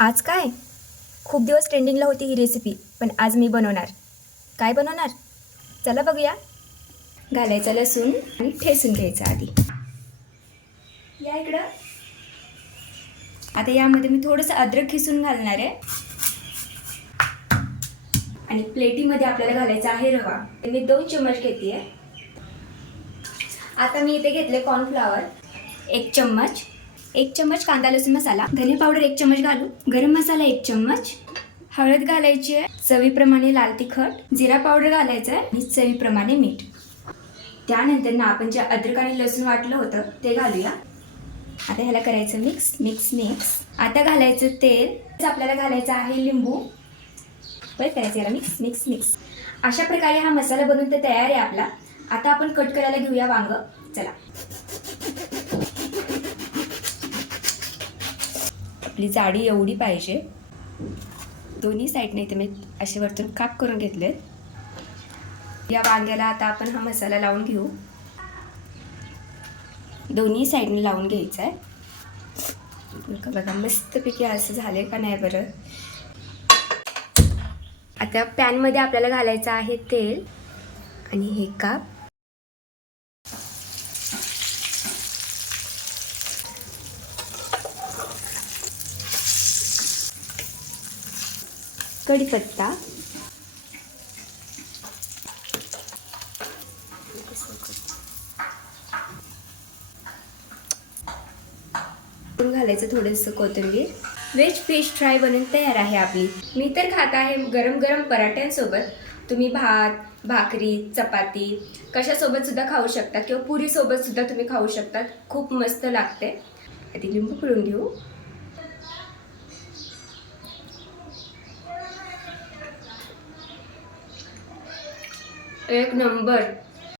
आज काय? खूप दिवस ट्रेंडिंगला होती ही रेसिपी, पण आज मी बनवणार. काय बनवणार? चला बघूया. घालायचं लसूण आणि ठेचून घ्यायचं आधी. या इकडं. आता यामध्ये मी थोडंसं अद्रक खिसून घालणार आहे. आणि प्लेटीमध्ये आपल्याला घालायचा आहे रवा. मी 2 चम्मच घेते. आता मी इथे घेतले कॉर्नफ्लॉवर 1 चम्मच, 1 चम्मच कांदा लसूण मसाला, धने पावडर 1 चम्मच घालू, गरम मसाला 1 चम्मच, हळद घालायची आहे, चवीप्रमाणे लाल तिखट, जिरा पावडर घालायचं आहे आणि चवीप्रमाणे मीठ. त्यानंतर ना आपण जे अद्रक आणि लसूण वाटलं होतं ते घालूया. आता ह्याला करायचं मिक्स मिक्स मिक्स. आता घालायचं तेल, आपल्याला घालायचं आहे लिंबू. परत करायचं याला मिक्स मिक्स मिक्स. अशा प्रकारे हा मसाला बनवून तर तयार आहे आपला. आता आपण कट करायला घेऊया वांग. चला. आपली जाडी एवढी पाहिजे. दोन्ही साईडने इथे मी असे वरतून काप करून घेतलेत. या वांग्याला आता आपण हा मसाला लावून घेऊ. दोन्ही साईडने लावून घ्यायचा आहे. बघा मस्तपैकी असं झालंय का नाही बरं. आता पॅनमध्ये आपल्याला घालायचं आहे तेल आणि हे काप. कढीपत्ता, घालायचं थोडंसं कोथिंबीर. व्हेज फिश फ्राय बनून तयार आहे आपली. मी तर खात आहे गरम गरम पराठ्यांसोबत. तुम्ही भात, भाकरी, चपाती कशासोबत सुद्धा खाऊ शकता किंवा पुरी सोबत सुद्धा तुम्ही खाऊ शकता. खूप मस्त लागते. आधी लिंबू पिळून घेऊ. एक नंबर.